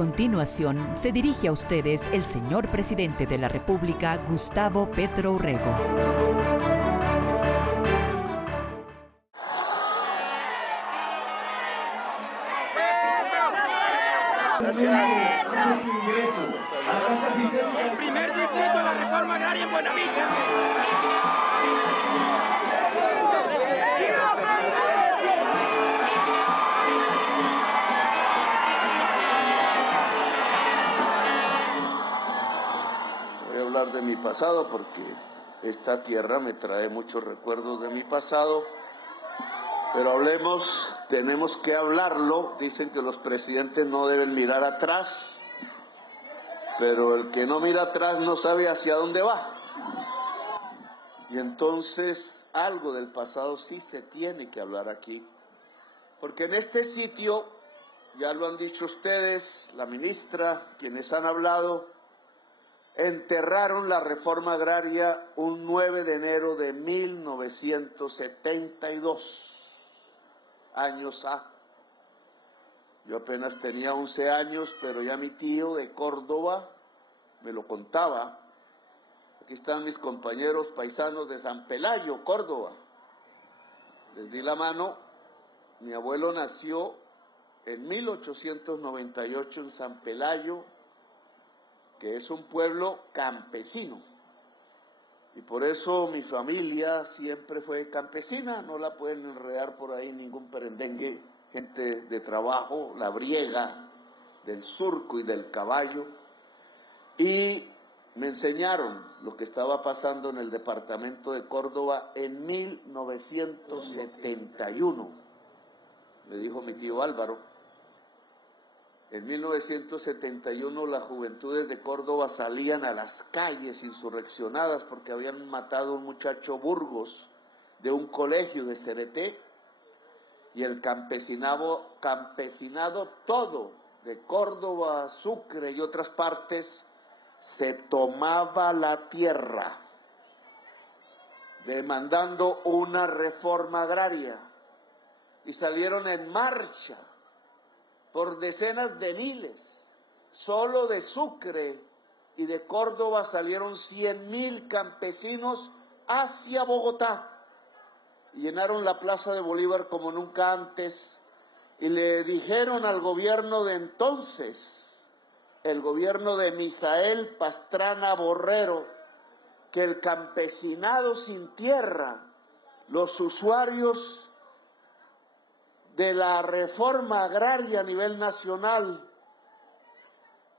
continuación se dirige a ustedes el señor presidente de la República, Gustavo Petro Urrego. El primer distrito de la reforma agraria en Buenavista. Voy a hablar de mi pasado porque esta tierra me trae muchos recuerdos de mi pasado. Pero hablemos, tenemos que hablarlo. Dicen que los presidentes no deben mirar atrás, pero el que no mira atrás no sabe hacia dónde va. Y entonces algo del pasado sí se tiene que hablar aquí. Porque en este sitio, ya lo han dicho ustedes, la ministra, quienes han hablado, enterraron la reforma agraria un 9 de enero de 1972. Años A. Yo apenas tenía 11 años, pero ya mi tío de Córdoba me lo contaba. Aquí están mis compañeros paisanos de San Pelayo, Córdoba. Les di la mano. Mi abuelo nació en 1898 en San Pelayo, que es un pueblo campesino. Y por eso mi familia siempre fue campesina, no la pueden enredar por ahí ningún perendengue, gente de trabajo, la briega, del surco y del caballo. Y me enseñaron lo que estaba pasando en el departamento de Córdoba en 1971, me dijo mi tío Álvaro. En 1971 las juventudes de Córdoba salían a las calles insurreccionadas porque habían matado a un muchacho Burgos de un colegio de Cereté, y el campesinado todo de Córdoba, Sucre y otras partes se tomaba la tierra demandando una reforma agraria, y salieron en marcha por decenas de miles. Solo de Sucre y de Córdoba salieron 100,000 campesinos hacia Bogotá y llenaron la Plaza de Bolívar como nunca antes, y le dijeron al gobierno de entonces, el gobierno de Misael Pastrana Borrero, que el campesinado sin tierra, los usuarios de la reforma agraria a nivel nacional,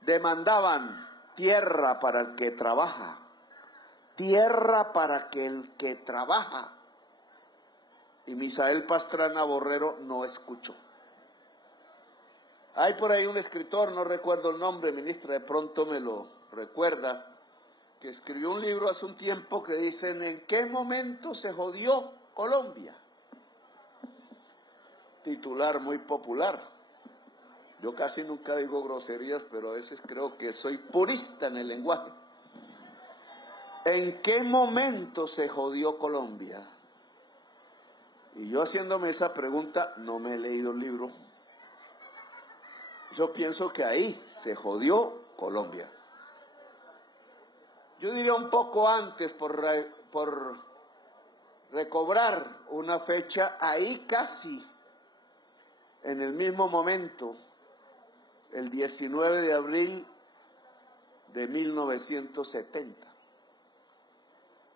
demandaban tierra para el que trabaja, tierra para que el que trabaja. Y Misael Pastrana Borrero no escuchó. Hay por ahí un escritor, no recuerdo el nombre, ministra, de pronto me lo recuerda, que escribió un libro hace un tiempo que dicen ¿en qué momento se jodió Colombia? Titular muy popular. Yo casi nunca digo groserías, pero a veces creo que soy purista en el lenguaje. ¿En qué momento se jodió Colombia? Y yo haciéndome esa pregunta, no me he leído el libro. Yo pienso que ahí se jodió Colombia. Yo diría un poco antes, por recobrar una fecha, ahí casi en el mismo momento, el 19 de abril de 1970,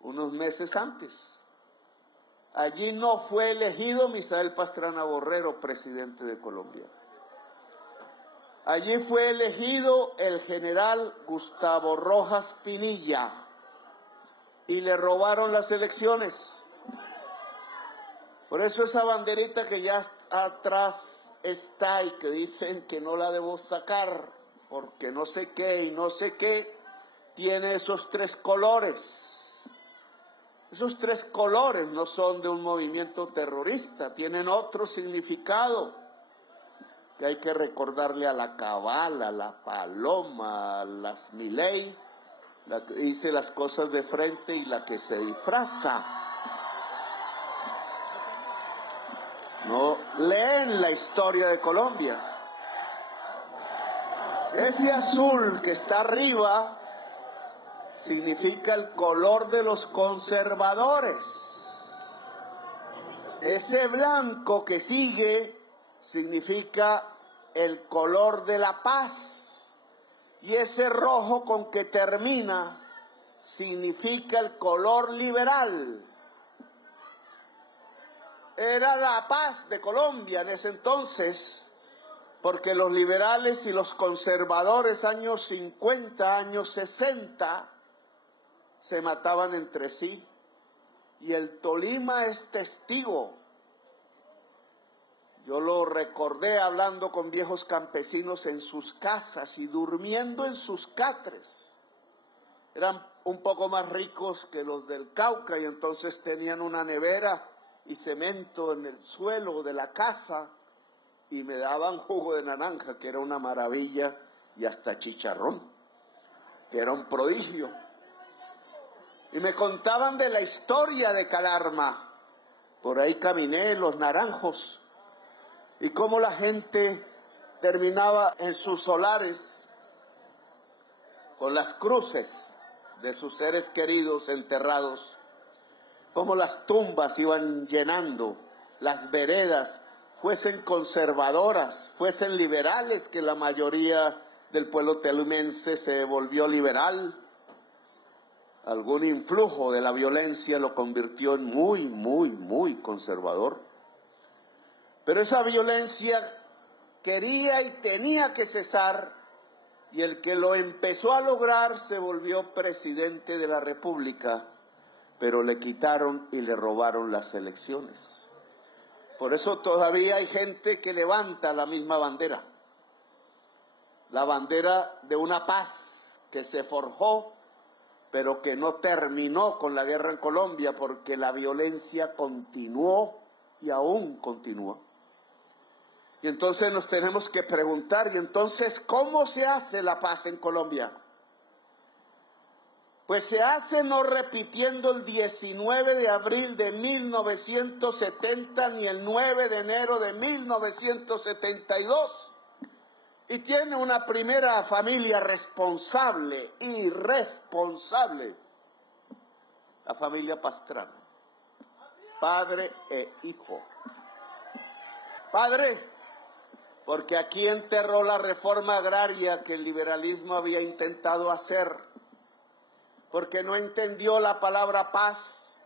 unos meses antes. Allí no fue elegido Misael Pastrana Borrero presidente de Colombia. Allí fue elegido el general Gustavo Rojas Pinilla y le robaron las elecciones. Por eso esa banderita que ya atrás está y que dicen que no la debo sacar porque no sé qué y no sé qué, tiene esos 3 colores. Esos 3 colores no son de un movimiento terrorista, tienen otro significado que hay que recordarle a la cabala, a la paloma, a las Milei, la que dice las cosas de frente y la que se disfraza. No leen la historia de Colombia. Ese azul que está arriba significa el color de los conservadores. Ese blanco que sigue significa el color de la paz. Y ese rojo con que termina significa el color liberal. Era la paz de Colombia en ese entonces, porque los liberales y los conservadores años 50, años 60, se mataban entre sí. Y el Tolima es testigo. Yo lo recordé hablando con viejos campesinos en sus casas y durmiendo en sus catres. Eran un poco más ricos que los del Cauca y entonces tenían una nevera y cemento en el suelo de la casa y me daban jugo de naranja, que era una maravilla, y hasta chicharrón, que era un prodigio. Y me contaban de la historia de Calarma. Por ahí caminé los naranjos y cómo la gente terminaba en sus solares con las cruces de sus seres queridos enterrados, cómo las tumbas iban llenando, las veredas, fuesen conservadoras, fuesen liberales, que la mayoría del pueblo tolimense se volvió liberal. Algún influjo de la violencia lo convirtió en muy conservador. Pero esa violencia quería y tenía que cesar, y el que lo empezó a lograr se volvió presidente de la República, pero le quitaron y le robaron las elecciones. Por eso todavía hay gente que levanta la misma bandera, la bandera de una paz que se forjó, pero que no terminó con la guerra en Colombia, porque la violencia continuó y aún continúa. Y entonces nos tenemos que preguntar, ¿y entonces cómo se hace la paz en Colombia? Pues se hace no repitiendo el 19 de abril de 1970 ni el 9 de enero de 1972. Y tiene una primera familia responsable y responsable, la familia Pastrana, padre e hijo. Padre, porque aquí enterró la reforma agraria que el liberalismo había intentado hacer, porque no entendió la palabra paz,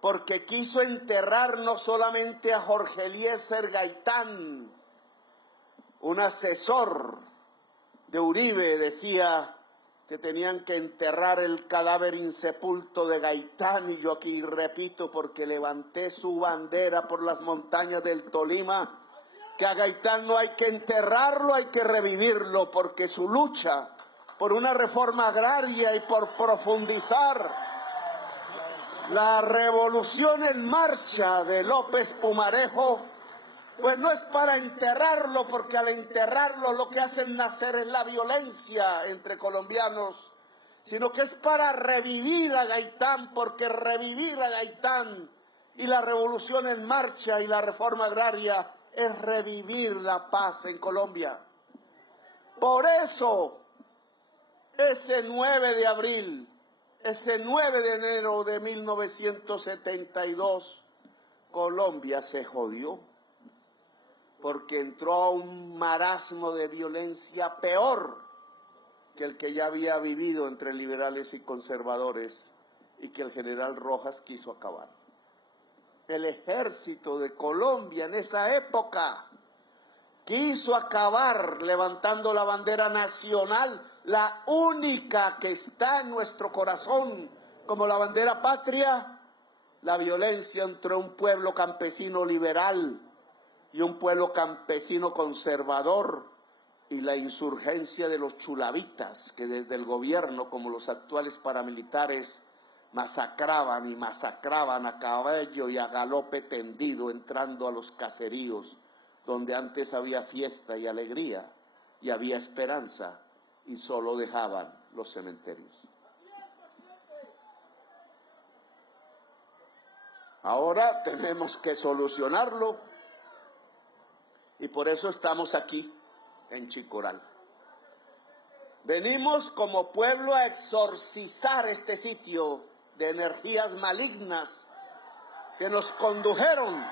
porque quiso enterrar no solamente a Jorge Eliezer Gaitán, un asesor de Uribe decía que tenían que enterrar el cadáver insepulto de Gaitán, y yo aquí repito, porque levanté su bandera por las montañas del Tolima, que a Gaitán no hay que enterrarlo, hay que revivirlo, porque su lucha por una reforma agraria y por profundizar la revolución en marcha de López Pumarejo, pues no es para enterrarlo, porque al enterrarlo lo que hacen nacer es la violencia entre colombianos, sino que es para revivir a Gaitán, porque revivir a Gaitán y la revolución en marcha y la reforma agraria es revivir la paz en Colombia. Por eso, ese 9 de abril, ese 9 de enero de 1972, Colombia se jodió, porque entró a un marasmo de violencia peor que el que ya había vivido entre liberales y conservadores y que el general Rojas quiso acabar. El ejército de Colombia en esa época quiso acabar levantando la bandera nacional, la única que está en nuestro corazón como la bandera patria, la violencia entre un pueblo campesino liberal y un pueblo campesino conservador, y la insurgencia de los chulavitas, que desde el gobierno, como los actuales paramilitares, masacraban y masacraban a caballo y a galope tendido, entrando a los caseríos, donde antes había fiesta y alegría, y había esperanza, y solo dejaban los cementerios. Ahora tenemos que solucionarlo, y por eso estamos aquí, en Chicoral. Venimos como pueblo a exorcizar este sitio de energías malignas que nos condujeron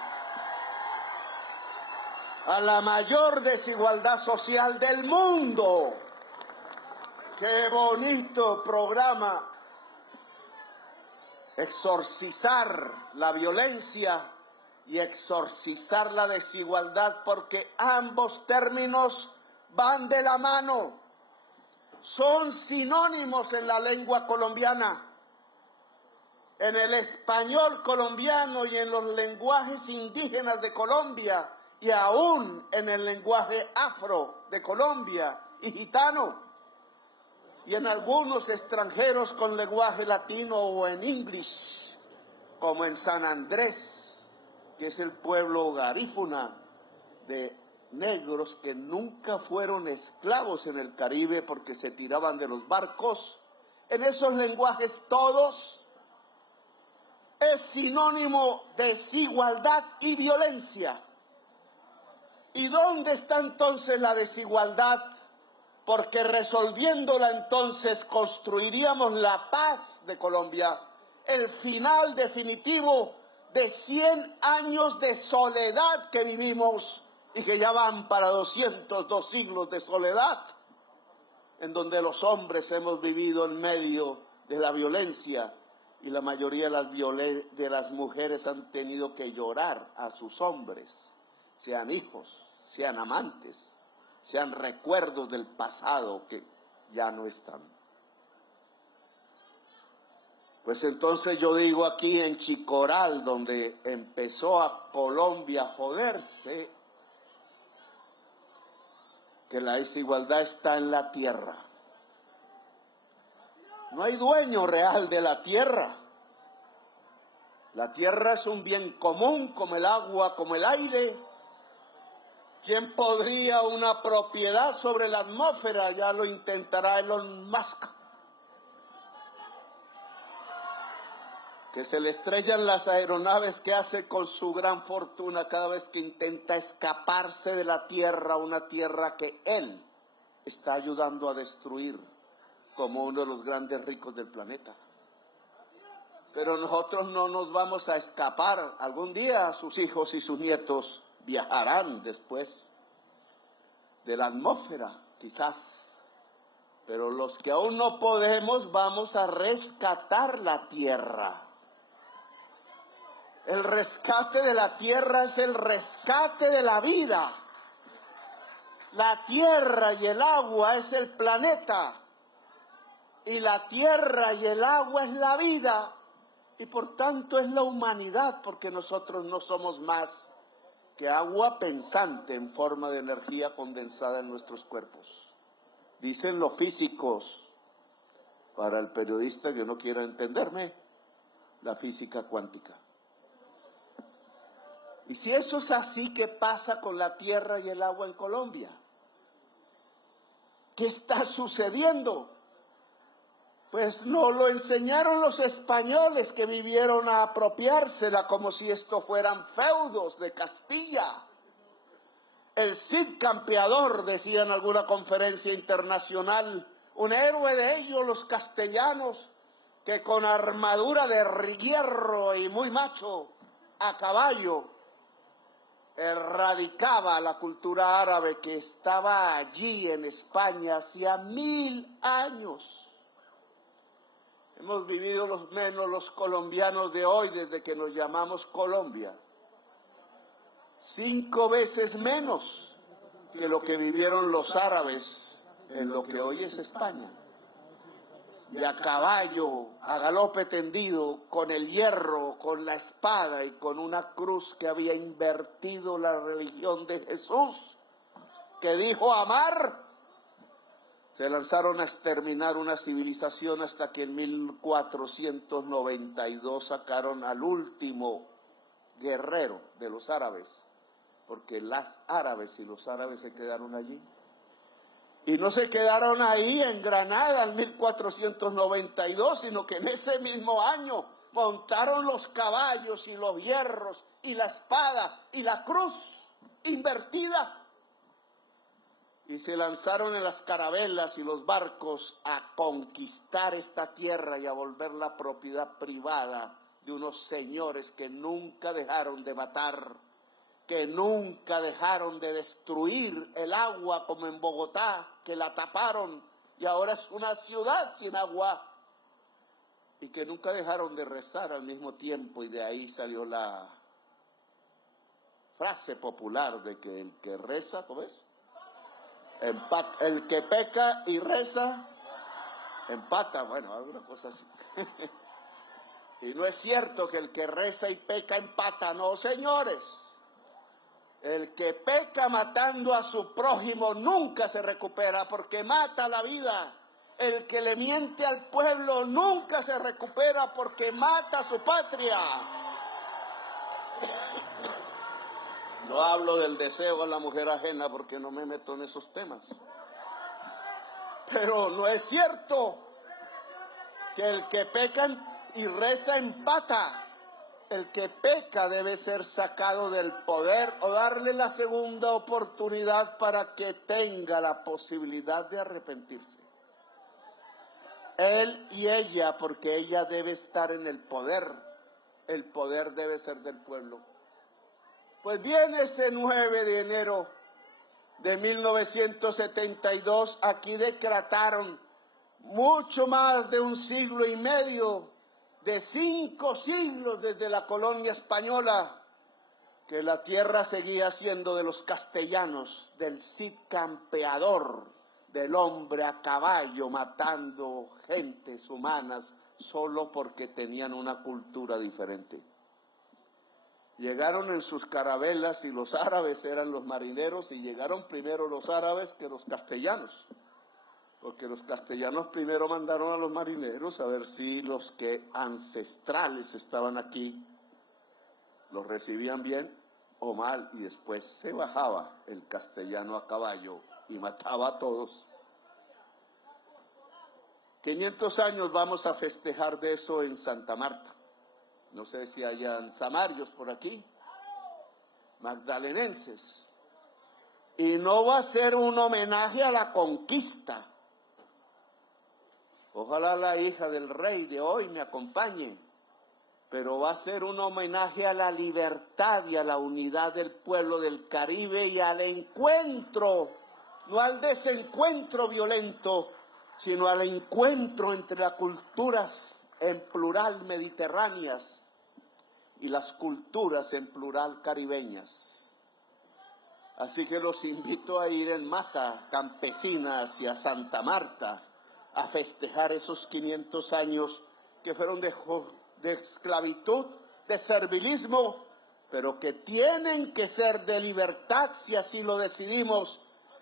a la mayor desigualdad social del mundo. ¡Qué bonito programa! Exorcizar la violencia y exorcizar la desigualdad, porque ambos términos van de la mano. Son sinónimos en la lengua colombiana, en el español colombiano y en los lenguajes indígenas de Colombia, y aún en el lenguaje afro de Colombia y gitano, y en algunos extranjeros con lenguaje latino o en English, como en San Andrés, que es el pueblo garífuna de negros que nunca fueron esclavos en el Caribe porque se tiraban de los barcos. En esos lenguajes todos es sinónimo de desigualdad y violencia. ¿Y dónde está entonces la desigualdad? Porque resolviéndola entonces construiríamos la paz de Colombia, el final definitivo de 100 años de soledad que vivimos y que ya van para 202 siglos de soledad, en donde los hombres hemos vivido en medio de la violencia y la mayoría de las mujeres han tenido que llorar a sus hombres, sean hijos, sean amantes, sean recuerdos del pasado que ya no están. Pues entonces yo digo aquí en Chicoral, donde empezó a Colombia a joderse, que la desigualdad está en la tierra. No hay dueño real de la tierra. La tierra es un bien común como el agua, como el aire. ¿Quién podría una propiedad sobre la atmósfera? Ya lo intentará Elon Musk. Que se le estrellan las aeronaves que hace con su gran fortuna cada vez que intenta escaparse de la Tierra, una Tierra que él está ayudando a destruir como uno de los grandes ricos del planeta. Pero nosotros no nos vamos a escapar. Algún día sus hijos y sus nietos viajarán después de la atmósfera, quizás. Pero los que aún no podemos, vamos a rescatar la Tierra. El rescate de la tierra es el rescate de la vida. La tierra y el agua es el planeta. Y la tierra y el agua es la vida. Y por tanto es la humanidad, porque nosotros no somos más que agua pensante en forma de energía condensada en nuestros cuerpos. Dicen los físicos, para el periodista que no quiera entenderme, la física cuántica. Y si eso es así, ¿qué pasa con la tierra y el agua en Colombia? ¿Qué está sucediendo? Pues nos lo enseñaron los españoles que vivieron a apropiársela como si esto fueran feudos de Castilla. El Cid campeador, decía en alguna conferencia internacional, un héroe de ellos, los castellanos, que con armadura de hierro y muy macho, a caballo, erradicaba la cultura árabe que estaba allí en España hacía 1000 años. Hemos vivido los colombianos de hoy, desde que nos llamamos Colombia, 5 veces menos que lo que vivieron los árabes en lo que hoy es España. Y a caballo, a galope tendido, con el hierro, con la espada y con una cruz que había invertido la religión de Jesús, que dijo amar, se lanzaron a exterminar una civilización hasta que en 1492 sacaron al último guerrero de los árabes, porque las árabes y los árabes se quedaron allí. Y no se quedaron ahí en Granada en 1492, sino que en ese mismo año montaron los caballos y los hierros y la espada y la cruz invertida. y se lanzaron en las carabelas y los barcos a conquistar esta tierra y a volverla propiedad privada de unos señores que nunca dejaron de matar, que nunca dejaron de destruir el agua como en Bogotá, que la taparon y ahora es una ciudad sin agua, y que nunca dejaron de rezar al mismo tiempo, y de ahí salió la frase popular de que el que reza, ¿cómo es? El que peca y reza, empata, bueno, alguna cosa así. Y no es cierto que el que reza y peca empata, no, señores. El que peca matando a su prójimo nunca se recupera porque mata la vida. El que le miente al pueblo nunca se recupera porque mata a su patria. No hablo del deseo a la mujer ajena porque no me meto en esos temas. Pero no es cierto que el que peca y reza empata. El que peca debe ser sacado del poder o darle la segunda oportunidad para que tenga la posibilidad de arrepentirse. Él y ella, porque ella debe estar en el poder debe ser del pueblo. Pues bien, ese 9 de enero de 1972, aquí decretaron mucho más de un siglo y medio, de 5 siglos desde la colonia española, que la tierra seguía siendo de los castellanos, del Cid campeador, del hombre a caballo matando gentes humanas solo porque tenían una cultura diferente. Llegaron en sus carabelas y los árabes eran los marineros, y llegaron primero los árabes que los castellanos, porque los castellanos primero mandaron a los marineros a ver si los que ancestrales estaban aquí los recibían bien o mal, y después se bajaba el castellano a caballo y mataba a todos. 500 años vamos a festejar de eso en Santa Marta. No sé si hayan samarios por aquí, magdalenenses. Y no va a ser un homenaje a la conquista. Ojalá la hija del rey de hoy me acompañe. Pero va a ser un homenaje a la libertad y a la unidad del pueblo del Caribe y al encuentro, no al desencuentro violento, sino al encuentro entre las culturas en plural mediterráneas y las culturas en plural caribeñas. Así que los invito a ir en masa campesina hacia Santa Marta a festejar esos 500 años que fueron de esclavitud, de servilismo, pero que tienen que ser de libertad si así lo decidimos,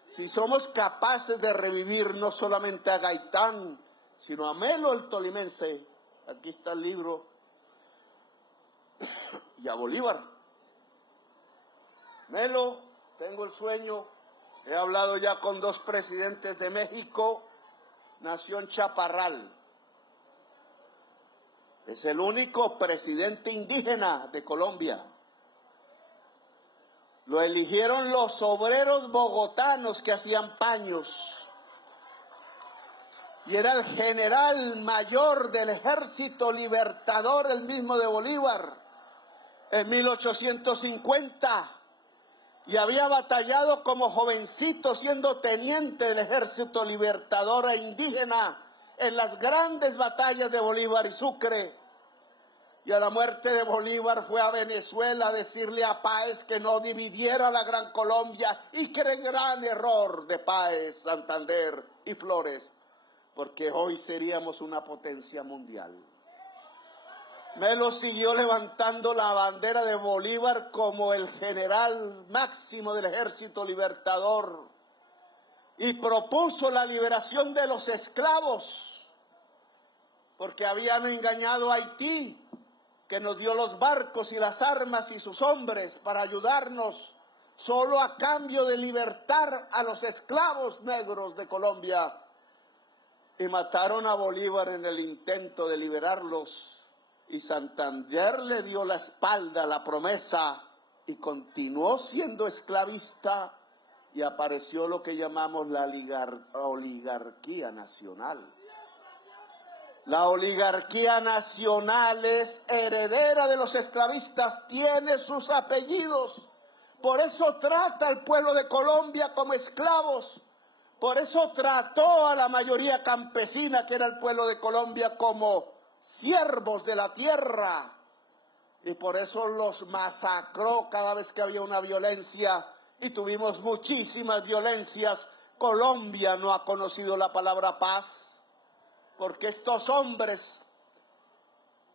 si somos capaces de revivir no solamente a Gaitán, sino a Melo el tolimense, aquí está el libro, y a Bolívar. Melo, tengo el sueño, he hablado ya con 2 presidentes de México, nació en Chaparral. Es el único presidente indígena de Colombia. Lo eligieron los obreros bogotanos que hacían paños. Y era el general mayor del Ejército Libertador, el mismo de Bolívar, en 1850. Y había batallado como jovencito, siendo teniente del Ejército Libertador e indígena, en las grandes batallas de Bolívar y Sucre. Y a la muerte de Bolívar fue a Venezuela a decirle a Páez que no dividiera la Gran Colombia, y que era el gran error de Páez, Santander y Flores, porque hoy seríamos una potencia mundial. Melo siguió levantando la bandera de Bolívar como el general máximo del Ejército Libertador y propuso la liberación de los esclavos, porque habían engañado a Haití, que nos dio los barcos y las armas y sus hombres para ayudarnos, solo a cambio de libertar a los esclavos negros de Colombia. Y mataron a Bolívar en el intento de liberarlos, y Santander le dio la espalda a la promesa y continuó siendo esclavista y apareció lo que llamamos la oligarquía nacional. La oligarquía nacional es heredera de los esclavistas, tiene sus apellidos. Por eso trata al pueblo de Colombia como esclavos. Por eso trató a la mayoría campesina, que era el pueblo de Colombia, como siervos de la tierra. Y por eso los masacró cada vez que había una violencia. Y tuvimos muchísimas violencias. Colombia no ha conocido la palabra paz. Porque estos hombres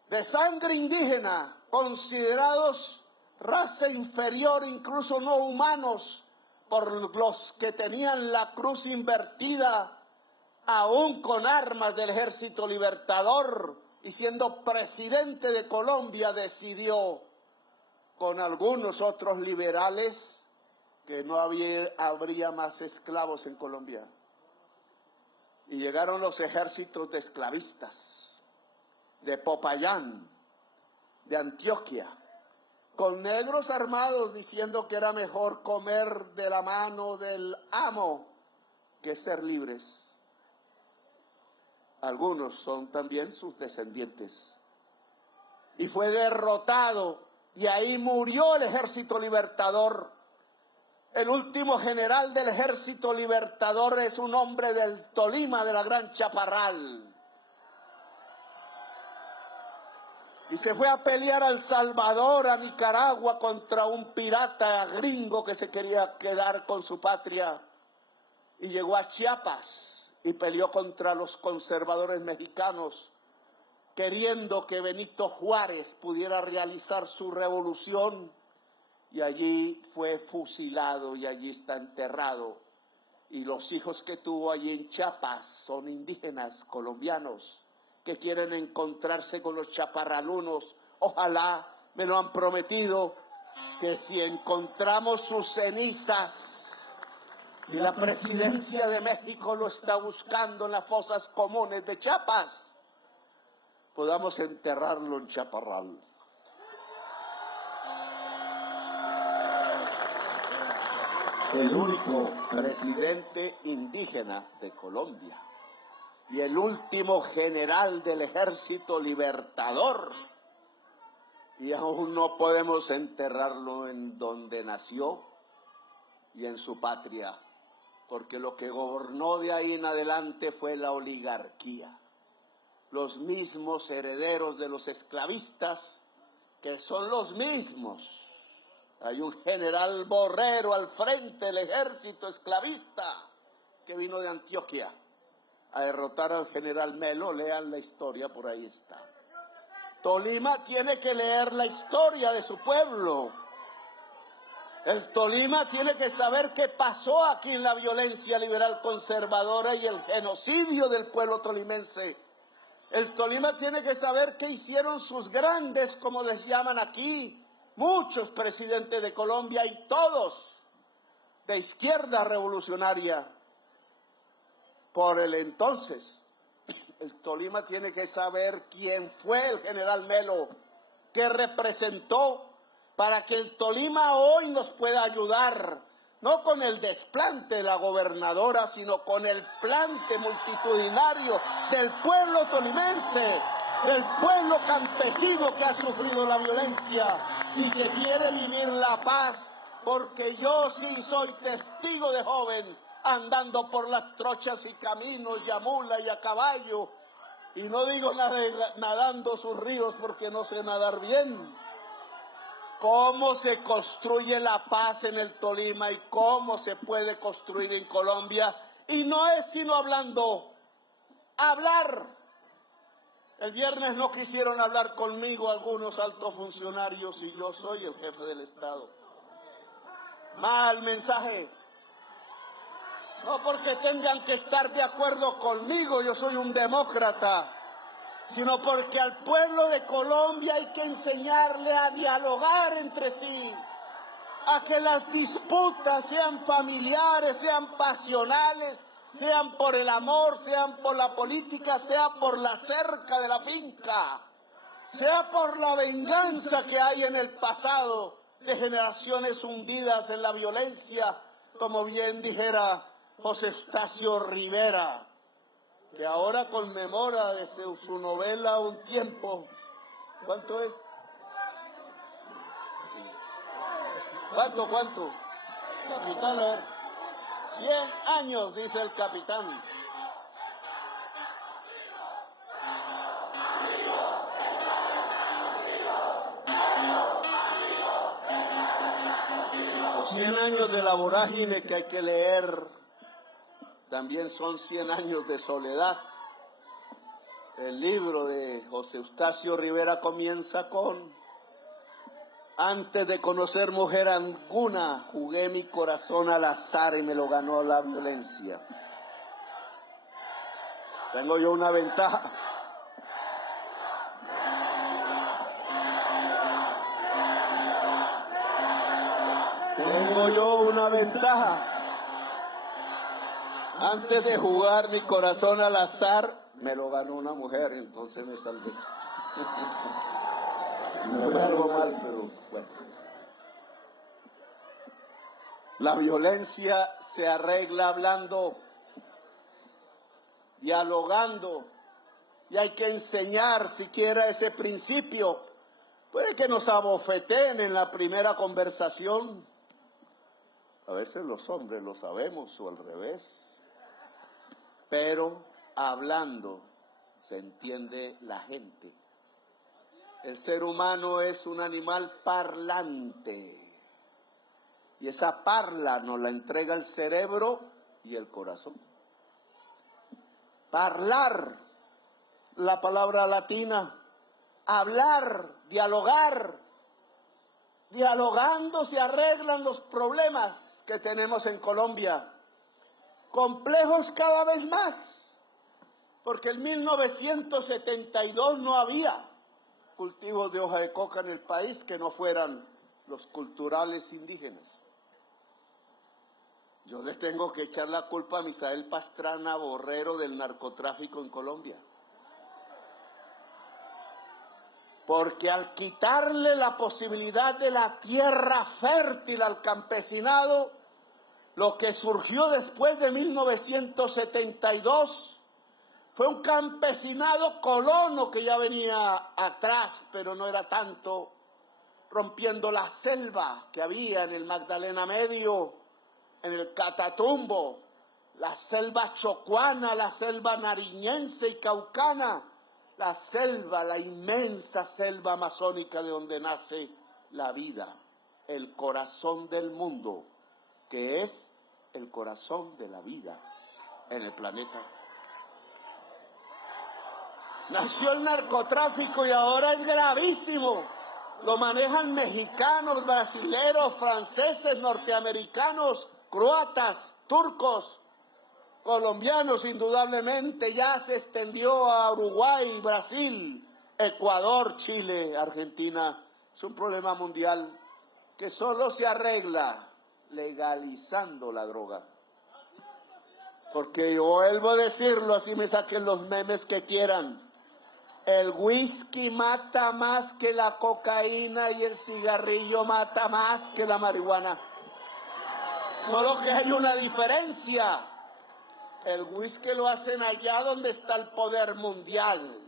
de sangre indígena, considerados raza inferior, incluso no humanos, por los que tenían la cruz invertida, aún con armas del Ejército Libertador, y siendo presidente de Colombia, decidió con algunos otros liberales que no habría más esclavos en Colombia. Y llegaron los ejércitos de esclavistas, de Popayán, de Antioquia, con negros armados diciendo que era mejor comer de la mano del amo que ser libres. Algunos son también sus descendientes. Y fue derrotado, y ahí murió el Ejército Libertador. El último general del Ejército Libertador es un hombre del Tolima, de la Gran Chaparral. Y se fue a pelear a El Salvador, a Nicaragua, contra un pirata gringo que se quería quedar con su patria. Y llegó a Chiapas y peleó contra los conservadores mexicanos, queriendo que Benito Juárez pudiera realizar su revolución. Y allí fue fusilado y allí está enterrado. Y los hijos que tuvo allí en Chiapas son indígenas colombianos que quieren encontrarse con los chaparralunos. Ojalá, me lo han prometido, que si encontramos sus cenizas, y la presidencia de México lo está buscando en las fosas comunes de Chiapas, podamos enterrarlo en Chaparral. El único presidente indígena de Colombia y el último general del Ejército Libertador, y aún no podemos enterrarlo en donde nació y en su patria, porque lo que gobernó de ahí en adelante fue la oligarquía, los mismos herederos de los esclavistas, que son los mismos. Hay un general Borrero al frente del ejército esclavista que vino de Antioquia a derrotar al general Melo. Lean la historia, por ahí está. Tolima tiene que leer la historia de su pueblo. El Tolima tiene que saber qué pasó aquí en la violencia liberal conservadora y el genocidio del pueblo tolimense. El Tolima tiene que saber qué hicieron sus grandes, como les llaman aquí, muchos presidentes de Colombia, y todos de izquierda revolucionaria. Por el entonces, el Tolima tiene que saber quién fue el general Melo, qué representó, para que el Tolima hoy nos pueda ayudar, no con el desplante de la gobernadora, sino con el plante multitudinario del pueblo tolimense, del pueblo campesino que ha sufrido la violencia y que quiere vivir la paz, porque yo sí soy testigo de joven andando por las trochas y caminos y a mula y a caballo, y no digo nadando sus ríos porque no sé nadar bien. Cómo se construye la paz en el Tolima y cómo se puede construir en Colombia, y no es sino hablando, hablar. El viernes no quisieron hablar conmigo algunos altos funcionarios y yo soy el jefe del Estado. Mal mensaje. No porque tengan que estar de acuerdo conmigo, yo soy un demócrata, sino porque al pueblo de Colombia hay que enseñarle a dialogar entre sí, a que las disputas sean familiares, sean pasionales, sean por el amor, sean por la política, sea por la cerca de la finca, sea por la venganza que hay en el pasado de generaciones hundidas en la violencia, como bien dijera José Eustacio Rivera, que ahora conmemora desde su novela Un tiempo. ¿Cuánto es? ¿Cuánto? Capitán, a ver. 100 años, dice el capitán. Los 100 años de la vorágine que hay que leer también son 100 años de soledad. El libro de José Eustacio Rivera comienza con: antes de conocer mujer alguna, jugué mi corazón al azar y me lo ganó la violencia. Tengo yo una ventaja. Antes de jugar mi corazón al azar, me lo ganó una mujer, entonces me salvé. Me fue algo mal, pero bueno. La violencia se arregla hablando, dialogando, y hay que enseñar siquiera ese principio. Puede que nos abofeteen en la primera conversación. A veces los hombres lo sabemos, o al revés. Pero hablando se entiende la gente. El ser humano es un animal parlante. Y esa parla nos la entrega el cerebro y el corazón. Parlar, la palabra latina. Hablar, dialogar. Dialogando se arreglan los problemas que tenemos en Colombia. Complejos cada vez más. Porque en 1972 no había cultivos de hoja de coca en el país que no fueran los culturales indígenas. Yo le tengo que echar la culpa a Misael Pastrana Borrero del narcotráfico en Colombia. Porque al quitarle la posibilidad de la tierra fértil al campesinado, lo que surgió después de 1972 fue un campesinado colono que ya venía atrás, pero no era tanto, rompiendo la selva que había en el Magdalena Medio, en el Catatumbo, la selva chocuana, la selva nariñense y caucana, la selva, la inmensa selva amazónica de donde nace la vida, el corazón del mundo, que es el corazón de la vida en el planeta. Nació el narcotráfico y ahora es gravísimo. Lo manejan mexicanos, brasileros, franceses, norteamericanos, croatas, turcos, colombianos, indudablemente. Ya se extendió a Uruguay, Brasil, Ecuador, Chile, Argentina. Es un problema mundial que solo se arregla legalizando la droga. Porque yo vuelvo a decirlo, así me saquen los memes que quieran. El whisky mata más que la cocaína y el cigarrillo mata más que la marihuana. Solo que hay una diferencia. El whisky lo hacen allá donde está el poder mundial.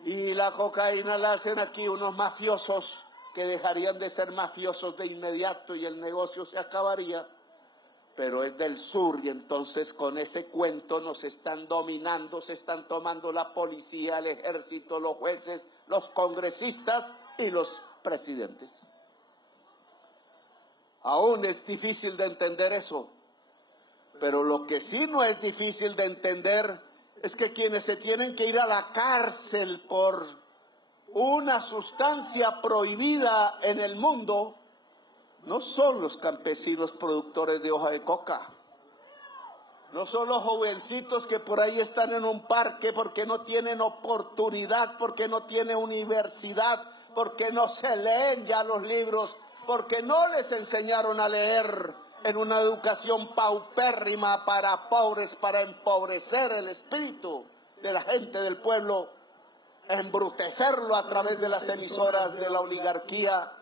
Y la cocaína la hacen aquí unos mafiosos que dejarían de ser mafiosos de inmediato y el negocio se acabaría. Pero es del sur y entonces con ese cuento nos están dominando, se están tomando la policía, el ejército, los jueces, los congresistas y los presidentes. Aún es difícil de entender eso, pero lo que sí no es difícil de entender es que quienes se tienen que ir a la cárcel por una sustancia prohibida en el mundo no son los campesinos productores de hoja de coca, no son los jovencitos que por ahí están en un parque porque no tienen oportunidad, porque no tienen universidad, porque no se leen ya los libros, porque no les enseñaron a leer en una educación paupérrima para pobres, para empobrecer el espíritu de la gente del pueblo, embrutecerlo a través de las emisoras de la oligarquía.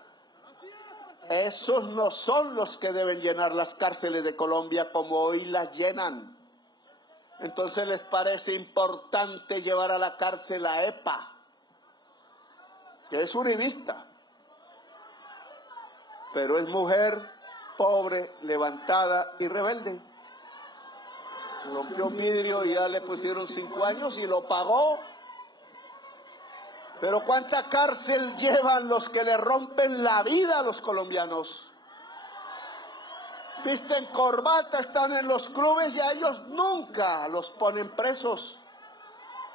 Esos no son los que deben llenar las cárceles de Colombia como hoy las llenan. Entonces les parece importante llevar a la cárcel a EPA, que es uribista, pero es mujer pobre, levantada y rebelde. Rompió un vidrio y ya le pusieron 5 años y lo pagó. Pero ¿cuánta cárcel llevan los que le rompen la vida a los colombianos? Visten corbata, están en los clubes y a ellos nunca los ponen presos.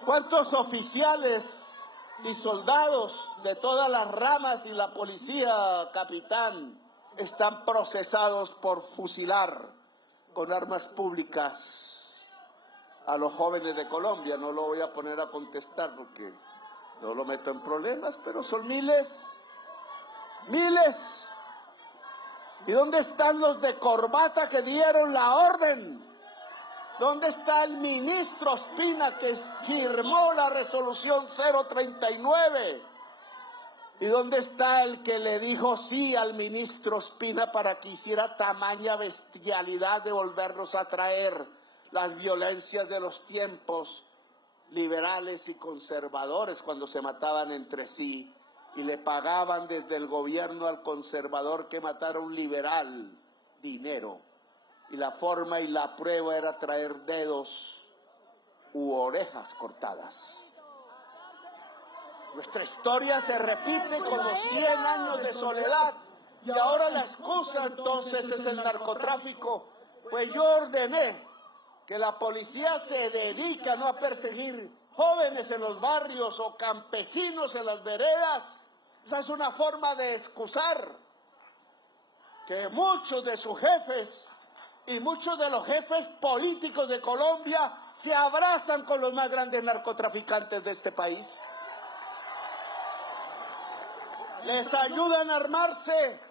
¿Cuántos oficiales y soldados de todas las ramas y la policía, capitán, están procesados por fusilar con armas públicas a los jóvenes de Colombia? No lo voy a poner a contestar porque no lo meto en problemas, pero son miles, miles. ¿Y dónde están los de corbata que dieron la orden? ¿Dónde está el ministro Ospina que firmó la resolución 039? ¿Y dónde está el que le dijo sí al ministro Ospina para que hiciera tamaña bestialidad de volvernos a traer las violencias de los tiempos liberales y conservadores cuando se mataban entre sí y le pagaban desde el gobierno al conservador que matara a un liberal dinero? Y la forma y la prueba era traer dedos u orejas cortadas. Nuestra historia se repite como 100 años de soledad y ahora la excusa entonces es el narcotráfico. Pues yo ordené que la policía se dedica no a perseguir jóvenes en los barrios o campesinos en las veredas. Esa es una forma de excusar que muchos de sus jefes y muchos de los jefes políticos de Colombia se abrazan con los más grandes narcotraficantes de este país. Les ayudan a armarse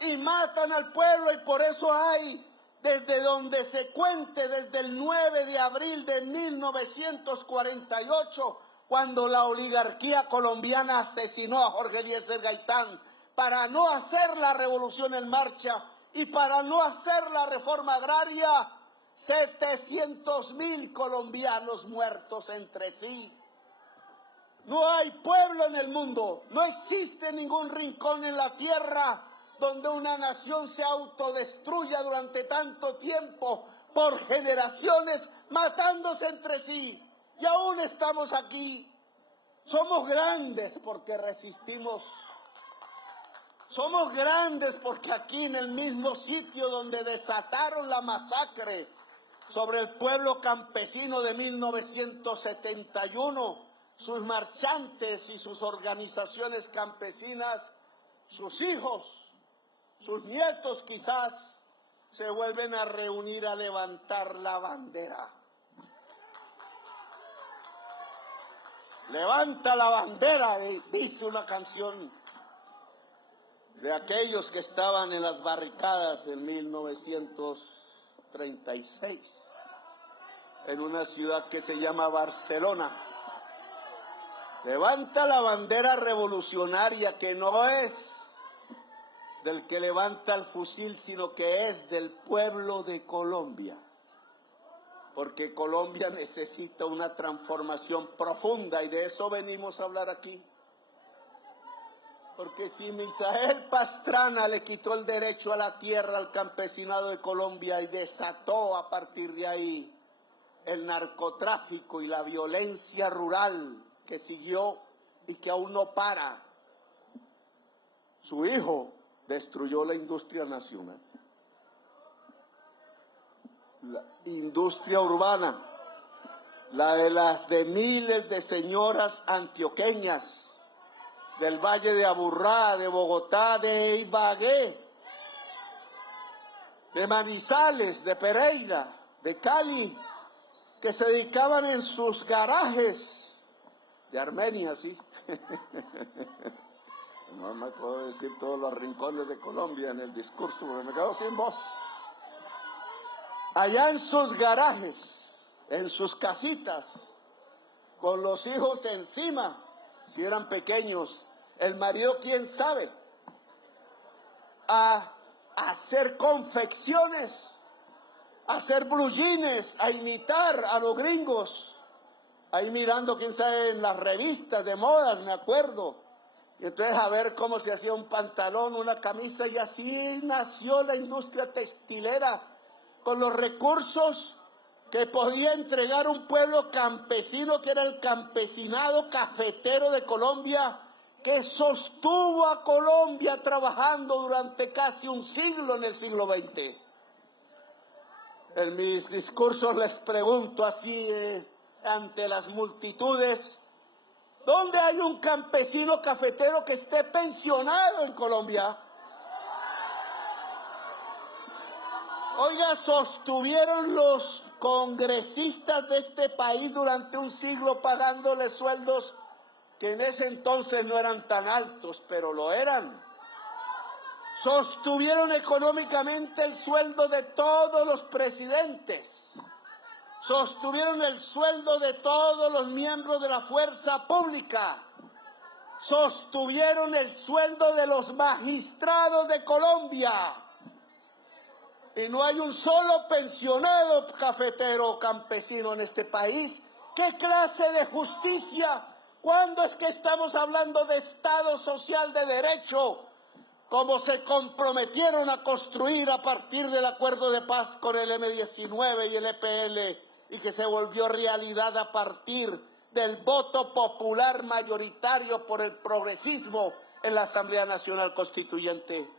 y matan al pueblo, y por eso hay, desde donde se cuente, desde el 9 de abril de 1948, cuando la oligarquía colombiana asesinó a Jorge Eliezer Gaitán para no hacer la revolución en marcha y para no hacer la reforma agraria, 700.000 colombianos muertos entre sí. No hay pueblo en el mundo, no existe ningún rincón en la tierra donde una nación se autodestruya durante tanto tiempo, por generaciones, matándose entre sí. Y aún estamos aquí. Somos grandes porque resistimos. Somos grandes porque aquí en el mismo sitio donde desataron la masacre sobre el pueblo campesino de 1971, sus marchantes y sus organizaciones campesinas, sus hijos, sus nietos quizás, se vuelven a reunir a levantar la bandera. Levanta la bandera, dice una canción de aquellos que estaban en las barricadas en 1936, en una ciudad que se llama Barcelona. Levanta la bandera revolucionaria, que no es del que levanta el fusil, sino que es del pueblo de Colombia. Porque Colombia necesita una transformación profunda y de eso venimos a hablar aquí. Porque si Misael Pastrana le quitó el derecho a la tierra al campesinado de Colombia y desató a partir de ahí el narcotráfico y la violencia rural que siguió y que aún no para, su hijo destruyó la industria nacional. La industria urbana, la de las de miles de señoras antioqueñas, del Valle de Aburrá, de Bogotá, de Ibagué, de Manizales, de Pereira, de Cali, que se dedicaban en sus garajes, de Armenia, sí. No me puedo decir todos los rincones de Colombia en el discurso, porque me quedo sin voz. Allá en sus garajes, en sus casitas, con los hijos encima, si eran pequeños, el marido quién sabe, a hacer confecciones, a hacer blujines, a imitar a los gringos. Ahí mirando, quién sabe, en las revistas de modas, me acuerdo. Y entonces a ver cómo se hacía un pantalón, una camisa, y así nació la industria textilera, con los recursos que podía entregar un pueblo campesino, que era el campesinado cafetero de Colombia, que sostuvo a Colombia trabajando durante casi un siglo en el siglo XX. En mis discursos les pregunto así ante las multitudes, ¿dónde hay un campesino cafetero que esté pensionado en Colombia? Oiga, sostuvieron los congresistas de este país durante un siglo pagándoles sueldos que en ese entonces no eran tan altos, pero lo eran. Sostuvieron económicamente el sueldo de todos los presidentes. Sostuvieron el sueldo de todos los miembros de la fuerza pública. Sostuvieron el sueldo de los magistrados de Colombia. Y no hay un solo pensionado cafetero o campesino en este país. ¿Qué clase de justicia? ¿Cuándo es que estamos hablando de Estado social de derecho, como se comprometieron a construir a partir del acuerdo de paz con el M-19 y el EPL, y que se volvió realidad a partir del voto popular mayoritario por el progresismo en la Asamblea Nacional Constituyente?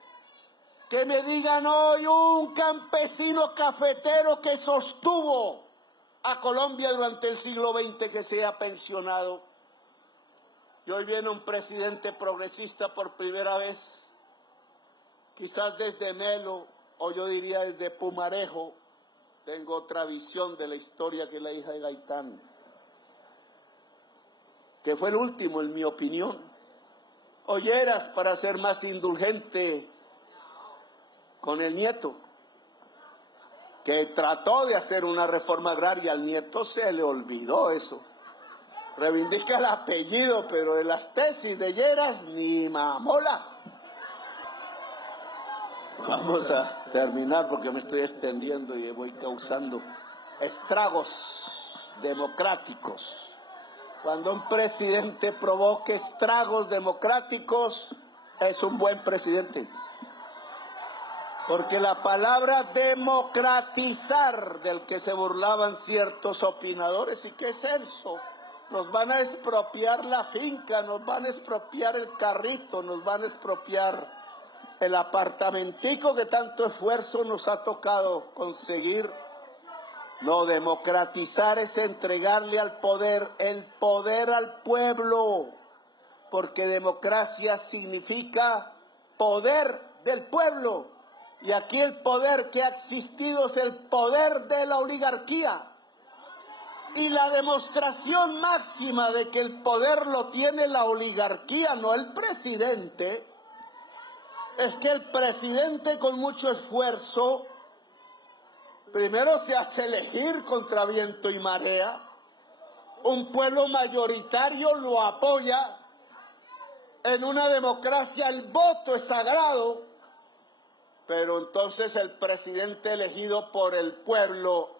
Que me digan hoy un campesino cafetero que sostuvo a Colombia durante el siglo XX que sea pensionado. Y hoy viene un presidente progresista por primera vez, quizás desde Melo, o yo diría desde Pumarejo. Tengo otra visión de la historia que la hija de Gaitán, que fue el último en mi opinión. Olleras, para ser más indulgente con el nieto, que trató de hacer una reforma agraria, al nieto se le olvidó eso. Reivindica el apellido, pero de las tesis de Lleras ni mamola. Vamos a terminar porque me estoy extendiendo y voy causando estragos democráticos. Cuando un presidente provoque estragos democráticos, es un buen presidente. Porque la palabra democratizar, del que se burlaban ciertos opinadores, ¿y qué es eso? Nos van a expropiar la finca, nos van a expropiar el carrito, nos van a expropiar el apartamentico que tanto esfuerzo nos ha tocado conseguir. No, democratizar es entregarle al poder, el poder al pueblo, porque democracia significa poder del pueblo. Y aquí el poder que ha existido es el poder de la oligarquía. Y la demostración máxima de que el poder lo tiene la oligarquía, no el presidente, es que el presidente con mucho esfuerzo primero se hace elegir contra viento y marea, un pueblo mayoritario lo apoya. En una democracia el voto es sagrado, pero entonces el presidente elegido por el pueblo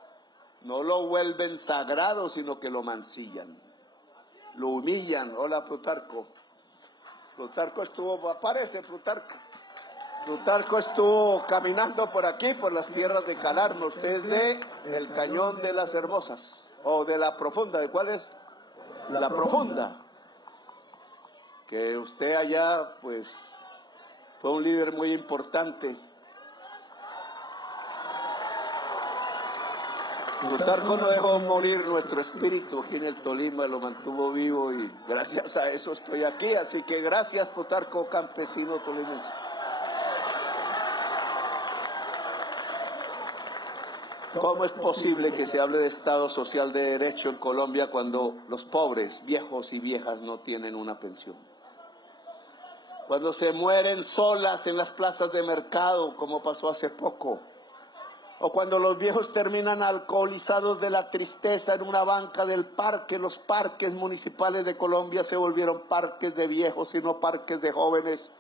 no lo vuelven sagrado, sino que lo mancillan, lo humillan. Hola, Plutarco. Plutarco estuvo, aparece Plutarco. Plutarco estuvo caminando por aquí, por las tierras de Calarno. Usted es de el Cañón de las Hermosas, o de la Profunda. ¿De cuál es? La Profunda. Que usted allá, pues, fue un líder muy importante. Plutarco no dejó morir nuestro espíritu aquí en el Tolima, lo mantuvo vivo y gracias a eso estoy aquí. Así que gracias, Plutarco, campesino tolimense. ¿Cómo es posible que se hable de Estado social de derecho en Colombia cuando los pobres, viejos y viejas, no tienen una pensión? Cuando se mueren solas en las plazas de mercado, como pasó hace poco. O cuando los viejos terminan alcoholizados de la tristeza en una banca del parque. Los parques municipales de Colombia se volvieron parques de viejos y no parques de jóvenes.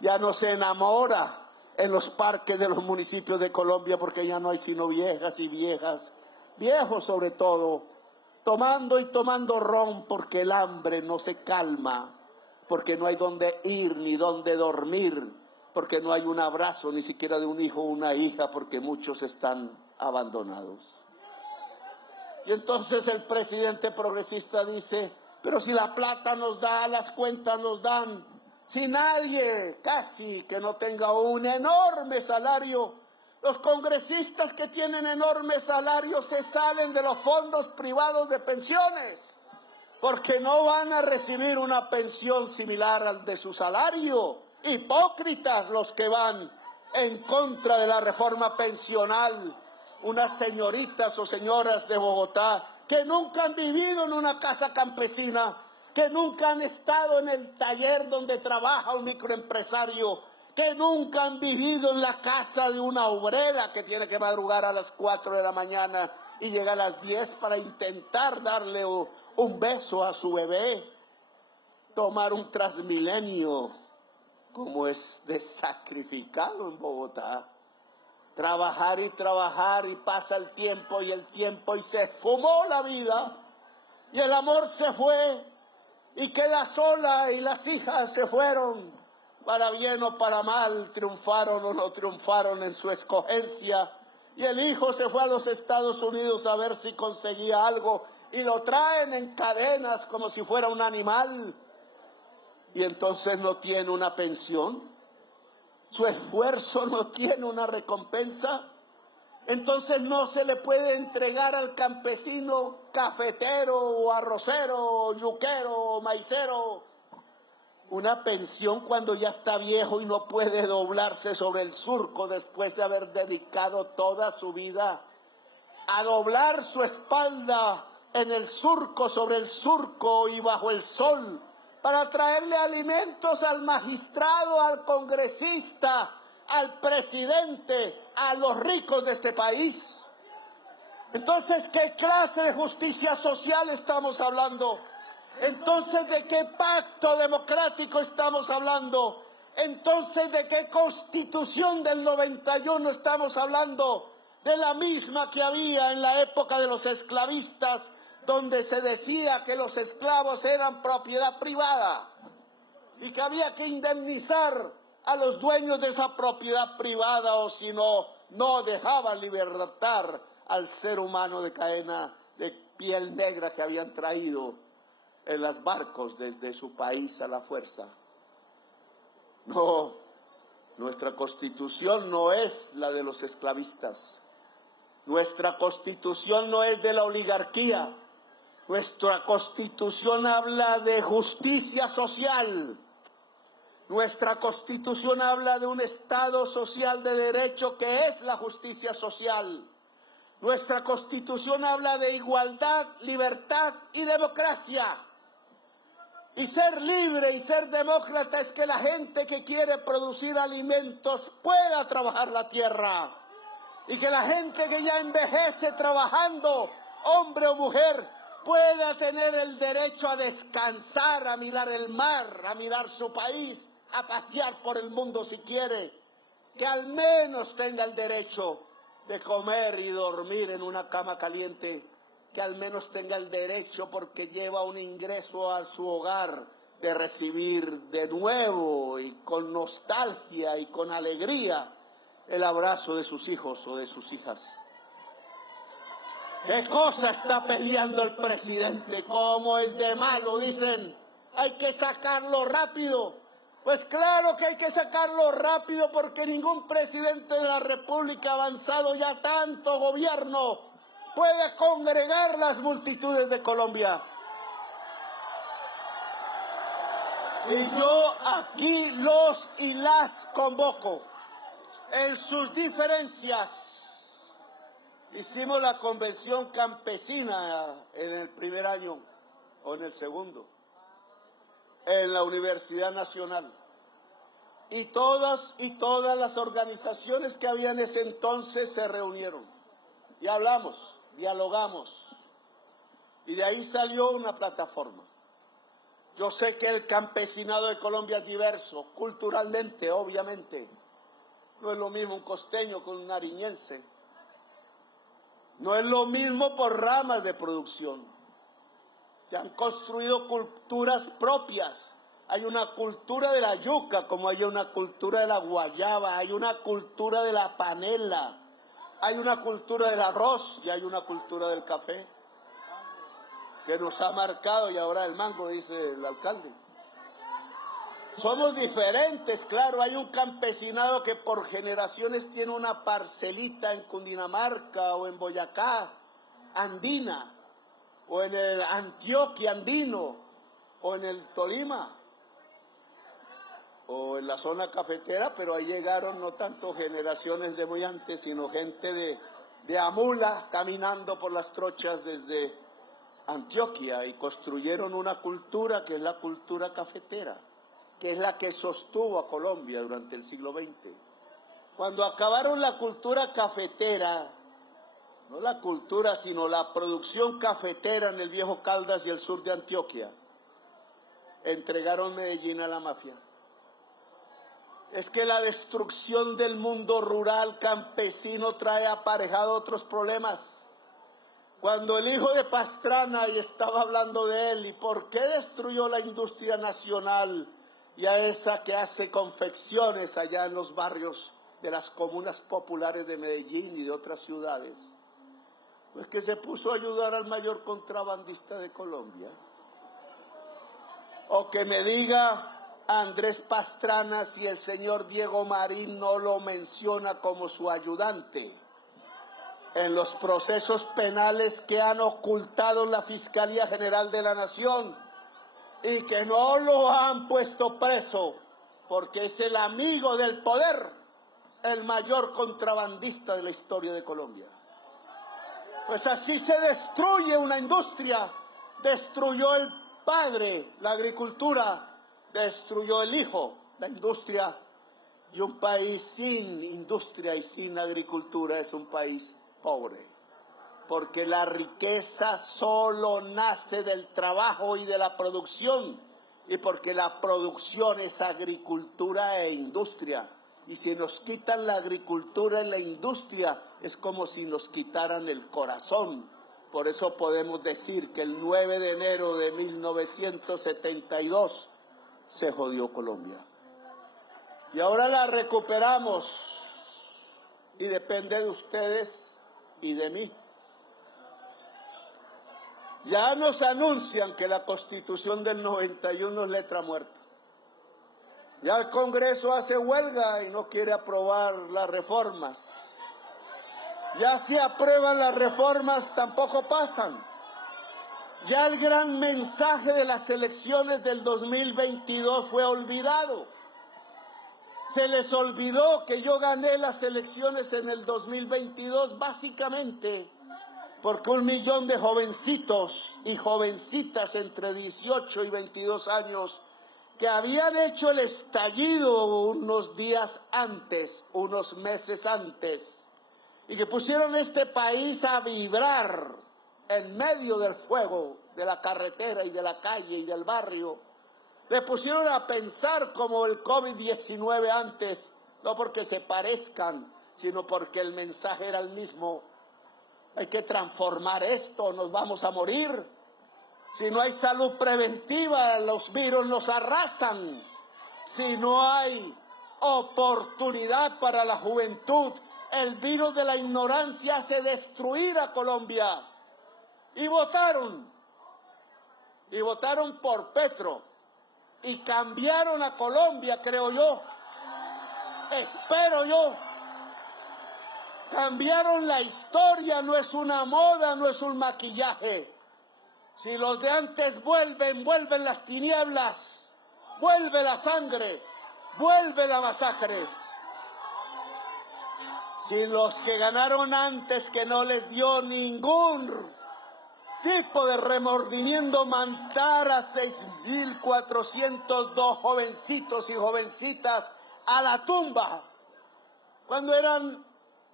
Ya no se enamora en los parques de los municipios de Colombia, porque ya no hay sino viejas y viejas, viejos sobre todo, tomando y tomando ron porque el hambre no se calma, porque no hay dónde ir ni dónde dormir, porque no hay un abrazo ni siquiera de un hijo o una hija, porque muchos están abandonados. Y entonces el presidente progresista dice, pero si la plata nos da, las cuentas nos dan, si nadie casi que no tenga un enorme salario, los congresistas que tienen enormes salarios se salen de los fondos privados de pensiones, porque no van a recibir una pensión similar al de su salario. Hipócritas los que van en contra de la reforma pensional, unas señoritas o señoras de Bogotá que nunca han vivido en una casa campesina, que nunca han estado en el taller donde trabaja un microempresario, que nunca han vivido en la casa de una obrera que tiene que madrugar a las 4 de la mañana y llega a las 10 para intentar darle un beso a su bebé, tomar un Transmilenio, como es de sacrificado en Bogotá. Trabajar y pasa el tiempo y se fumó la vida y el amor se fue y queda sola y las hijas se fueron, para bien o para mal, triunfaron o no triunfaron en su escogencia, y el hijo se fue a los Estados Unidos a ver si conseguía algo y lo traen en cadenas como si fuera un animal, y entonces no tiene una pensión. Su esfuerzo no tiene una recompensa, entonces no se le puede entregar al campesino cafetero o arrocero o yuquero o maicero una pensión cuando ya está viejo y no puede doblarse sobre el surco después de haber dedicado toda su vida a doblar su espalda en el surco, sobre el surco y bajo el sol, para traerle alimentos al magistrado, al congresista, al presidente, a los ricos de este país. Entonces, ¿qué clase de justicia social estamos hablando? Entonces, ¿de qué pacto democrático estamos hablando? Entonces, ¿de qué Constitución del 91 estamos hablando? De la misma que había en la época de los esclavistas, donde se decía que los esclavos eran propiedad privada y que había que indemnizar a los dueños de esa propiedad privada, o si no, no dejaban libertar al ser humano de cadena de piel negra que habían traído en los barcos desde su país a la fuerza. No, nuestra Constitución no es la de los esclavistas. Nuestra Constitución no es de la oligarquía. Nuestra Constitución habla de justicia social. Nuestra Constitución habla de un Estado social de derecho que es la justicia social. Nuestra Constitución habla de igualdad, libertad y democracia. Y ser libre y ser demócrata es que la gente que quiere producir alimentos pueda trabajar la tierra. Y que la gente que ya envejece trabajando, hombre o mujer, pueda tener el derecho a descansar, a mirar el mar, a mirar su país, a pasear por el mundo si quiere. Que al menos tenga el derecho de comer y dormir en una cama caliente, que al menos tenga el derecho, porque lleva un ingreso a su hogar, de recibir de nuevo y con nostalgia y con alegría el abrazo de sus hijos o de sus hijas. ¿Qué cosa está peleando el presidente? ¿Cómo es de malo? Dicen, hay que sacarlo rápido. Pues claro que hay que sacarlo rápido, porque ningún presidente de la República, avanzado ya tanto gobierno, puede congregar las multitudes de Colombia. Y yo aquí los y las convoco en sus diferencias. Hicimos la convención campesina en el primer año o en el segundo, en la Universidad Nacional. Y todas las organizaciones que había en ese entonces se reunieron y hablamos, dialogamos, y de ahí salió una plataforma. Yo sé que el campesinado de Colombia es diverso, culturalmente, obviamente, No es lo mismo un costeño con un nariñense. No es lo mismo por ramas de producción. Que han construido culturas propias. Hay una cultura de la yuca, como hay una cultura de la guayaba, hay una cultura de la panela, hay una cultura del arroz y hay una cultura del café, que nos ha marcado, y ahora el mango, dice el alcalde. Somos diferentes, claro, hay un campesinado que por generaciones tiene una parcelita en Cundinamarca o en Boyacá, andina, o en el Antioquia andino, o en el Tolima, o en la zona cafetera, pero ahí llegaron no tanto generaciones de muy antes, sino gente de Amula caminando por las trochas desde Antioquia y construyeron una cultura que es la cultura cafetera, que es la que sostuvo a Colombia durante el siglo XX. Cuando acabaron la cultura cafetera, no la cultura, sino la producción cafetera en el viejo Caldas y el sur de Antioquia, entregaron Medellín a la mafia. Es que la destrucción del mundo rural campesino trae aparejado otros problemas. Cuando el hijo de Pastrana, y estaba hablando de él, ¿y por qué destruyó la industria nacional y a esa que hace confecciones allá en los barrios de las comunas populares de Medellín y de otras ciudades? Pues que se puso a ayudar al mayor contrabandista de Colombia. O que me diga Andrés Pastrana si el señor Diego Marín no lo menciona como su ayudante en los procesos penales que han ocultado la Fiscalía General de la Nación y que no lo han puesto preso porque es el amigo del poder, el mayor contrabandista de la historia de Colombia. Pues así se destruye una industria. Destruyó el padre la agricultura, destruyó el hijo la industria, y un país sin industria y sin agricultura es un país pobre, porque la riqueza solo nace del trabajo y de la producción, y porque la producción es agricultura e industria. Y si nos quitan la agricultura y la industria, es como si nos quitaran el corazón. Por eso podemos decir que el 9 de enero de 1972 se jodió Colombia. Y ahora la recuperamos y depende de ustedes y de mí. Ya nos anuncian que la Constitución del 91 es letra muerta. Ya el Congreso hace huelga y no quiere aprobar las reformas. Ya si aprueban las reformas tampoco pasan. Ya el gran mensaje de las elecciones del 2022 fue olvidado. Se les olvidó que yo gané las elecciones en el 2022 básicamente porque 1 millón de jovencitos y jovencitas entre 18 y 22 años que habían hecho el estallido unos días antes, unos meses antes, y que pusieron este país a vibrar en medio del fuego de la carretera y de la calle y del barrio, le pusieron a pensar como el COVID-19 antes, no porque se parezcan, sino porque el mensaje era el mismo. Hay que transformar esto, nos vamos a morir. Si no hay salud preventiva, los virus nos arrasan. Si no hay oportunidad para la juventud, el virus de la ignorancia hace destruir a Colombia. Y votaron por Petro. Y cambiaron a Colombia, creo yo. Espero yo. Cambiaron la historia, no es una moda, no es un maquillaje. Si los de antes vuelven las tinieblas, vuelve la sangre, vuelve la masacre. Si los que ganaron antes, que no les dio ningún tipo de remordimiento, matar a 6.402 jovencitos y jovencitas a la tumba, cuando eran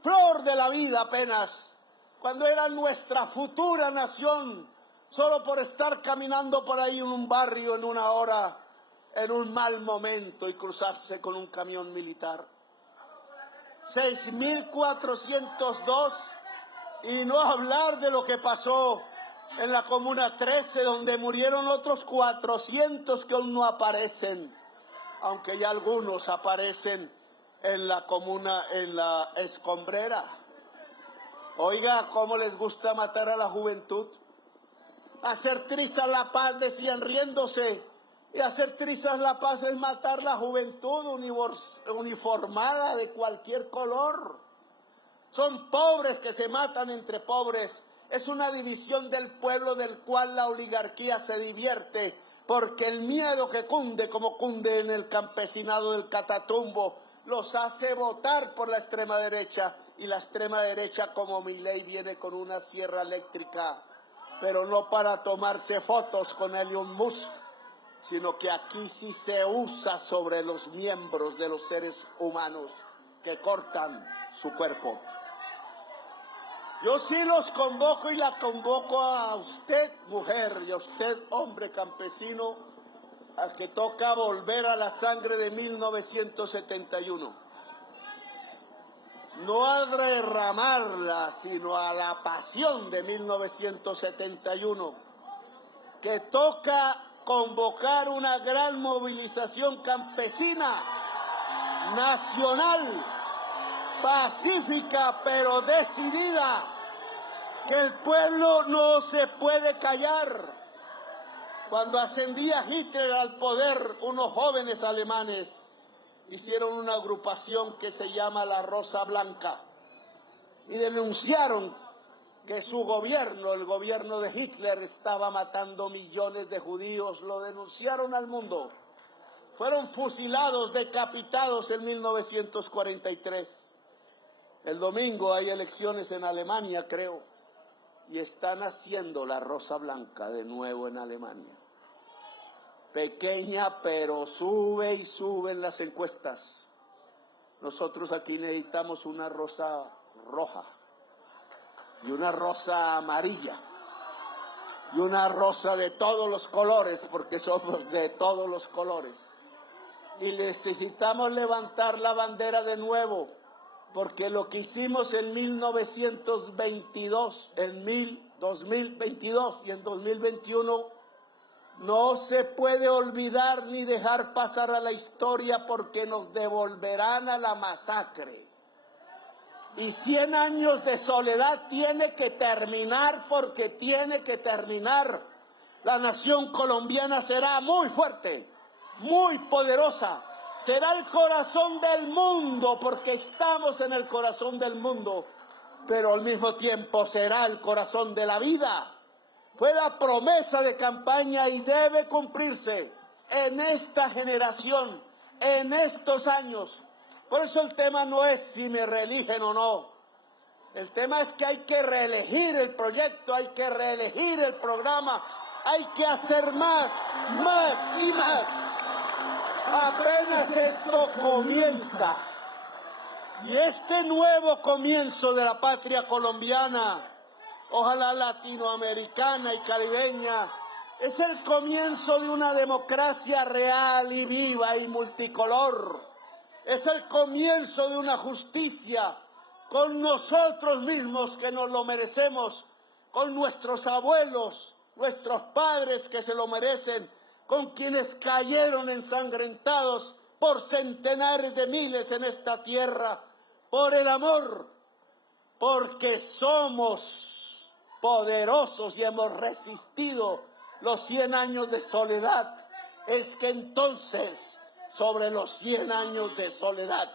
flor de la vida apenas, cuando eran nuestra futura nación, solo por estar caminando por ahí en un barrio en una hora, en un mal momento y cruzarse con un camión militar. 6.402, y no hablar de lo que pasó en la Comuna 13, donde murieron otros 400 que aún no aparecen, aunque ya algunos aparecen en la comuna, en la Escombrera. Oiga, ¿cómo les gusta matar a la juventud? Hacer trizas la paz, decían riéndose, y hacer trizas la paz es matar la juventud uniformada de cualquier color. Son pobres que se matan entre pobres. Es una división del pueblo del cual la oligarquía se divierte, porque el miedo que cunde, como cunde en el campesinado del Catatumbo, los hace votar por la extrema derecha, y la extrema derecha, como Milei, viene con una sierra eléctrica, pero no para tomarse fotos con Elon Musk, sino que aquí sí se usa sobre los miembros de los seres humanos que cortan su cuerpo. Yo sí los convoco y la convoco a usted, mujer, y a usted, hombre campesino, a que toca volver a la sangre de 1971. No a derramarla, sino a la pasión de 1971, que toca convocar una gran movilización campesina, nacional, pacífica pero decidida, que el pueblo no se puede callar. Cuando ascendía Hitler al poder, unos jóvenes alemanes hicieron una agrupación que se llama la Rosa Blanca y denunciaron que su gobierno, el gobierno de Hitler, estaba matando millones de judíos. Lo denunciaron al mundo. Fueron fusilados, decapitados en 1943. El domingo hay elecciones en Alemania, creo, y están haciendo la Rosa Blanca de nuevo en Alemania. Pequeña, pero sube y suben las encuestas. Nosotros aquí necesitamos una rosa roja y una rosa amarilla y una rosa de todos los colores, porque somos de todos los colores. Y necesitamos levantar la bandera de nuevo, porque lo que hicimos en 1922, en 2022 y en 2021 no se puede olvidar ni dejar pasar a la historia, porque nos devolverán a la masacre. Y 100 años de soledad tiene que terminar, porque tiene que terminar. La nación colombiana será muy fuerte, muy poderosa. Será el corazón del mundo, porque estamos en el corazón del mundo, pero al mismo tiempo será el corazón de la vida. Fue la promesa de campaña y debe cumplirse en esta generación, en estos años. Por eso el tema no es si me reeligen o no. El tema es que hay que reelegir el proyecto, hay que reelegir el programa, hay que hacer más y más. Apenas esto comienza. Y este nuevo comienzo de la patria colombiana, ojalá latinoamericana y caribeña, es el comienzo de una democracia real y viva y multicolor. Es el comienzo de una justicia con nosotros mismos, que nos lo merecemos, con nuestros abuelos, nuestros padres que se lo merecen, con quienes cayeron ensangrentados por centenares de miles en esta tierra, por el amor, porque somos poderosos y hemos resistido los 100 años de soledad. Es que entonces, sobre los 100 años de soledad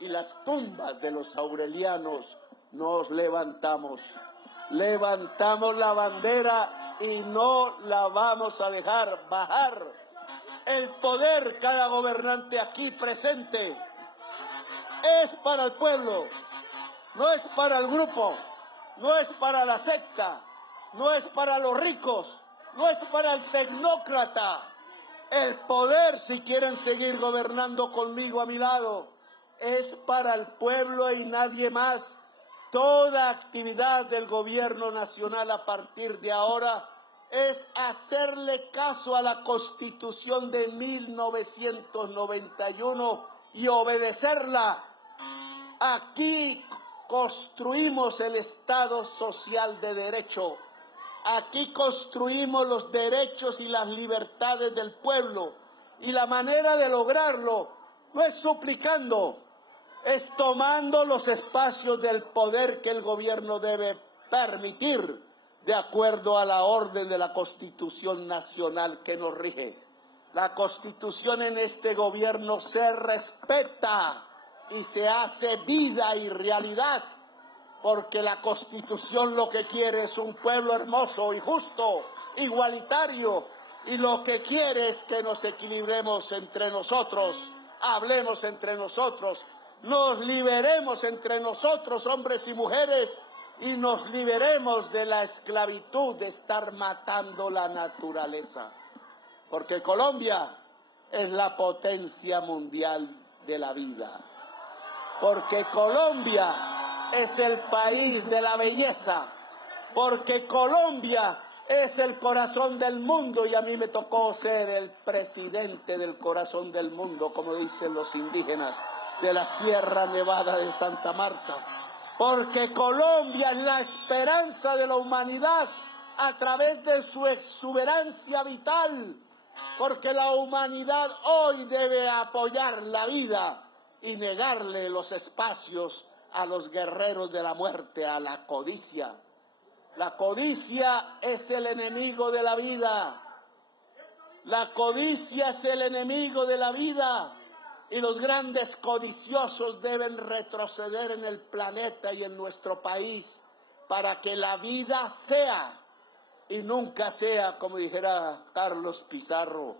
y las tumbas de los aurelianos, nos levantamos. Levantamos la bandera y no la vamos a dejar bajar. El poder, cada gobernante aquí presente, es para el pueblo, no es para el grupo, no es para la secta, no es para los ricos, no es para el tecnócrata. El poder, si quieren seguir gobernando conmigo a mi lado, es para el pueblo y nadie más. Toda actividad del gobierno nacional a partir de ahora es hacerle caso a la Constitución de 1991 y obedecerla. Aquí construimos el Estado social de derecho. Aquí construimos los derechos y las libertades del pueblo. Y la manera de lograrlo no es suplicando, es tomando los espacios del poder que el gobierno debe permitir de acuerdo a la orden de la Constitución Nacional que nos rige. La Constitución en este gobierno se respeta y se hace vida y realidad, porque la Constitución lo que quiere es un pueblo hermoso y justo, igualitario, y lo que quiere es que nos equilibremos entre nosotros, hablemos entre nosotros, nos liberemos entre nosotros, hombres y mujeres, y nos liberemos de la esclavitud de estar matando la naturaleza. Porque Colombia es la potencia mundial de la vida. Porque Colombia es el país de la belleza. Porque Colombia es el corazón del mundo y a mí me tocó ser el presidente del corazón del mundo, como dicen los indígenas de la Sierra Nevada de Santa Marta. Porque Colombia es la esperanza de la humanidad a través de su exuberancia vital. Porque la humanidad hoy debe apoyar la vida y negarle los espacios a los guerreros de la muerte, a la codicia. La codicia es el enemigo de la vida. La codicia es el enemigo de la vida. Y los grandes codiciosos deben retroceder en el planeta y en nuestro país para que la vida sea y nunca sea, como dijera Carlos Pizarro,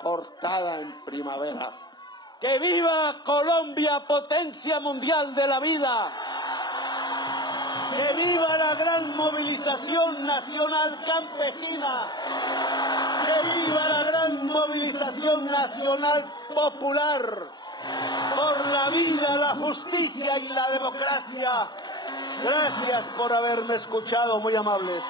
cortada en primavera. ¡Que viva Colombia, potencia mundial de la vida! ¡Que viva la gran movilización nacional campesina! ¡Que viva la gran movilización nacional popular! Por la vida, la justicia y la democracia. Gracias por haberme escuchado, muy amables.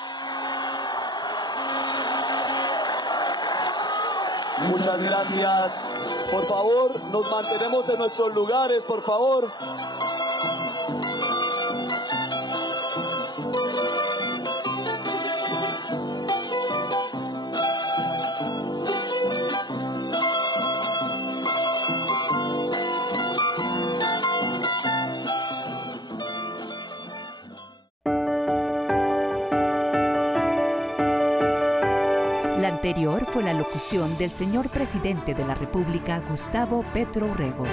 Muchas gracias. Por favor, nos mantenemos en nuestros lugares, por favor. La anterior fue la locución del señor presidente de la República, Gustavo Petro Urrego.